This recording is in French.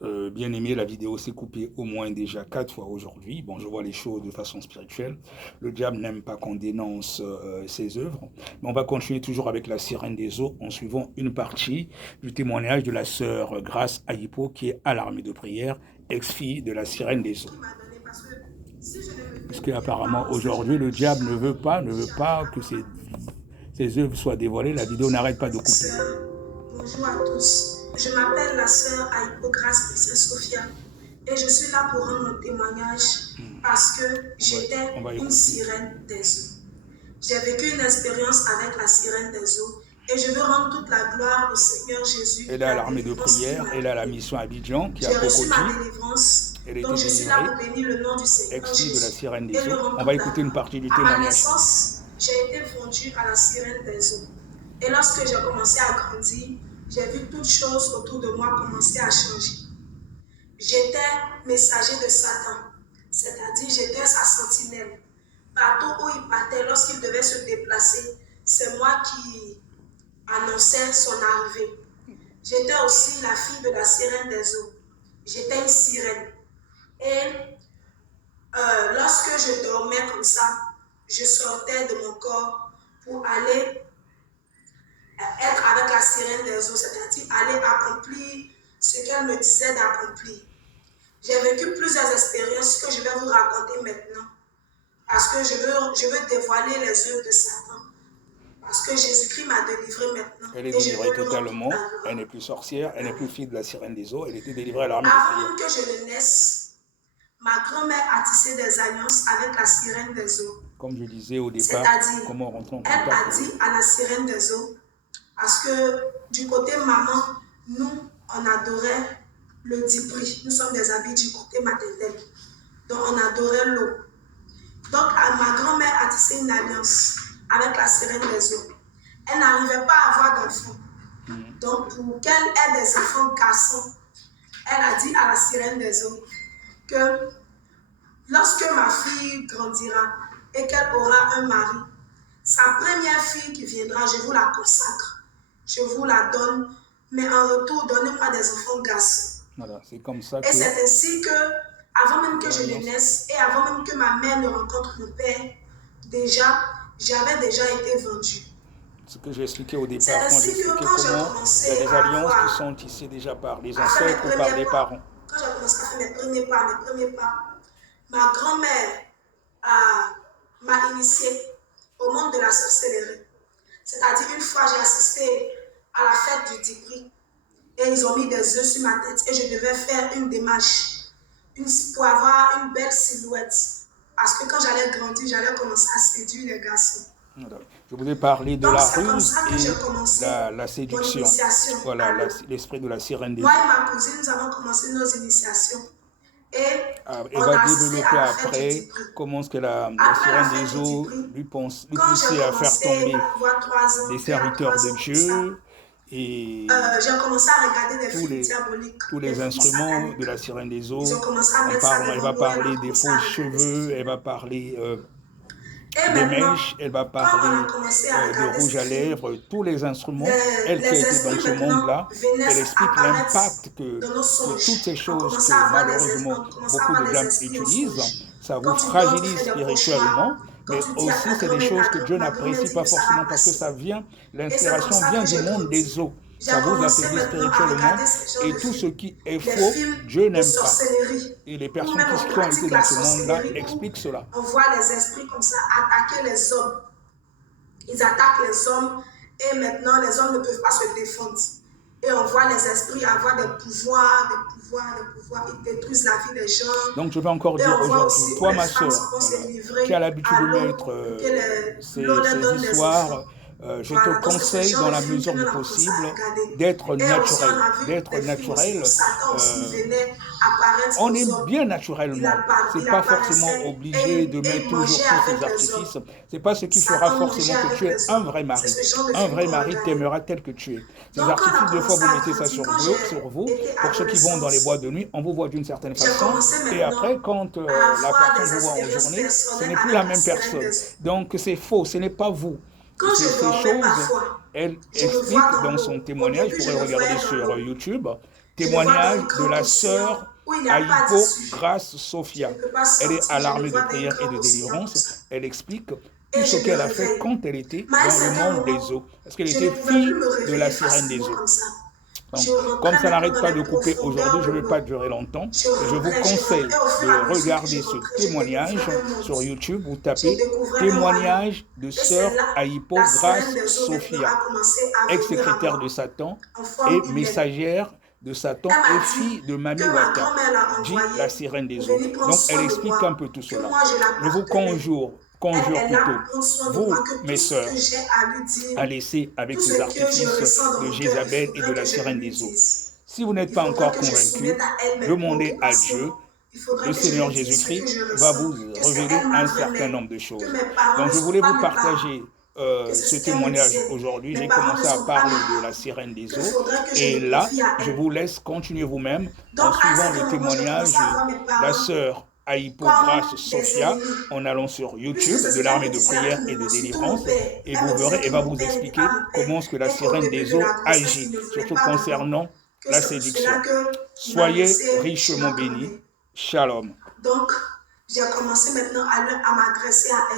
Bien aimé, la vidéo s'est coupée au moins déjà 4 fois aujourd'hui. Bon, je vois les choses de façon spirituelle. Le diable n'aime pas qu'on dénonce ses œuvres. Mais on va continuer toujours avec la sirène des eaux en suivant une partie du témoignage de la sœur Grace Ayipo qui est à l'armée de prière, ex-fille de la sirène des eaux. Puisque apparemment aujourd'hui le diable ne veut pas que ses œuvres soient dévoilées. La vidéo n'arrête pas de couper. Bonjour à tous. Je m'appelle la sœur Ayipo Grace Princesse Sophia et je suis là pour rendre mon témoignage parce que j'étais une sirène des eaux. J'ai vécu une expérience avec la sirène des eaux et je veux rendre toute la gloire au Seigneur Jésus. Elle est à l'armée de prière, elle est à la mission Abidjan qui a J'ai reçu Cocody. ma délivrance. Elle Donc était je suis là délivrée, pour bénir le nom du Seigneur ex-fille de la Jésus sirène des et le eaux. rendre On va toute la écouter une gloire. partie du À ma témoignage. naissance, j'ai été vendue à la sirène des eaux. Et lorsque j'ai commencé à grandir, j'ai vu toutes choses autour de moi commencer à changer. J'étais messager de Satan, c'est-à-dire j'étais sa sentinelle. Partout où il partait, lorsqu'il devait se déplacer, c'est moi qui annonçais son arrivée. J'étais aussi la fille de la sirène des eaux. J'étais une sirène. Et lorsque je dormais comme ça, je sortais de mon corps pour aller être avec la sirène des eaux, c'est-à-dire aller accomplir ce qu'elle me disait d'accomplir. J'ai vécu plusieurs expériences que je vais vous raconter maintenant parce que je veux dévoiler les œuvres de Satan. Parce que Jésus-Christ m'a délivré maintenant. Elle est délivrée totalement, elle n'est plus sorcière, elle n'est plus fille de la sirène des eaux, elle était délivrée à l'armée de prière. Avant que je ne naisse, ma grand-mère a tissé des alliances avec la sirène des eaux. Comme je disais au départ, comment rentrer en contact. Elle a contact. dit à la sirène des eaux, parce que du côté maman, nous, on adorait le dipri. Nous sommes des habits du côté maternel. Donc, on adorait l'eau. Donc, ma grand-mère a tissé une alliance avec la sirène des eaux. Elle n'arrivait pas à avoir d'enfants. Donc, pour qu'elle ait des enfants garçons, elle a dit à la sirène des eaux que lorsque ma fille grandira et qu'elle aura un mari, sa première fille qui viendra, je vous la consacre. Je vous la donne, mais en retour, donnez-moi des enfants garçons. Voilà, c'est comme ça et c'est ainsi que, avant même que je ne naisse et avant même que ma mère ne rencontre mon père, j'avais déjà été vendue. Ce que j'ai expliqué au départ, quand j'ai expliqué comment il y a des alliances qui sont tissées déjà par les ancêtres ou par les parents. Quand j'ai commencé à faire mes premiers pas, ma grand-mère m'a initiée au monde de la sorcellerie. C'est-à-dire, une fois, j'ai assisté à la fête du Dipri et ils ont mis des œufs sur ma tête et je devais faire une démarche pour avoir une belle silhouette. Parce que quand j'allais grandir, j'allais commencer à séduire les garçons. Je vous ai parlé de la ruse et la séduction. Voilà, l'esprit de la sirène des eaux. Moi et ma cousine, nous avons commencé nos initiations. Et elle va développer après comment est-ce que la sirène des eaux lui poussait à faire tomber des serviteurs de Dieu et j'ai commencé à regarder des films diaboliques. Tous les instruments de la sirène des eaux. Elle va parler des faux cheveux, elle va parler des mèches, elle va parler de rouge à lèvres, tous les instruments. Elle qui a été dans ce monde-là, elle explique l'impact que toutes ces choses que malheureusement beaucoup de gens utilisent, ça vous fragilise spirituellement, mais aussi c'est des choses que Dieu n'apprécie pas forcément parce que ça vient, l'inspiration vient du monde des eaux. Ça vous affaiblit spirituellement et tout ce qui est faux, Dieu n'aime pas. Et les personnes qui ont été dans ce monde-là expliquent cela. On voit les esprits comme ça attaquer les hommes. Ils attaquent les hommes et maintenant les hommes ne peuvent pas se défendre. Et on voit les esprits avoir des pouvoirs. Ils détruisent la vie des gens. Donc je vais encore dire aujourd'hui, toi ma soeur, qui a l'habitude de mettre ces histoires, je te conseille dans la mesure du possible d'être naturel. On est bien naturellement. C'est pas forcément obligé de mettre toujours tous ces artifices. C'est pas ce qui fera forcément que tu es un vrai mari. Un vrai mari t'aimera tel que tu es. Ces artifices, des fois, vous mettez ça sur vous. Pour ceux qui vont dans les boîtes de nuit, on vous voit d'une certaine façon. Et après, quand la personne vous voit en journée, ce n'est plus la même personne. Donc c'est faux, ce n'est pas vous. Ces choses, elle explique dans son témoignage, vous pourrez regarder sur YouTube, témoignage de la sœur Aïpo Grace Sophia. Elle est à l'armée de prière et de délivrance. Elle explique tout ce qu'elle a fait quand elle était dans le monde des eaux. Parce qu'elle était fille de la sirène des eaux. Donc, comme ça n'arrête pas de couper aujourd'hui, je ne vais pas durer longtemps. Je vous conseille de regarder ce témoignage sur YouTube. Vous tapez témoignage de sœur Aïpo Grace Sophia, ex-secrétaire de Satan et messagère de Satan et fille de Mami Wata, dit la sirène des eaux. Donc elle explique un peu tout cela. Je vous conjure plutôt, vous, mes sœurs, à laisser avec ces artifices de Jézabel et de la sirène des eaux. Si vous n'êtes pas encore convaincu, demandez à Dieu. Le Seigneur Jésus-Christ va vous révéler un certain nombre de choses. Donc je voulais vous partager ce témoignage aujourd'hui. J'ai commencé à parler de la sirène des eaux. Et là, je vous laisse continuer vous-même en suivant le témoignage de la sœur Aïpo Grace Sophia en allant sur YouTube de l'armée de prière et de délivrance. Et vous verrez, elle va vous expliquer comment est-ce que la sirène des eaux agit, surtout concernant la séduction. Soyez richement bénis. Shalom. Donc, j'ai commencé maintenant à m'adresser à elle.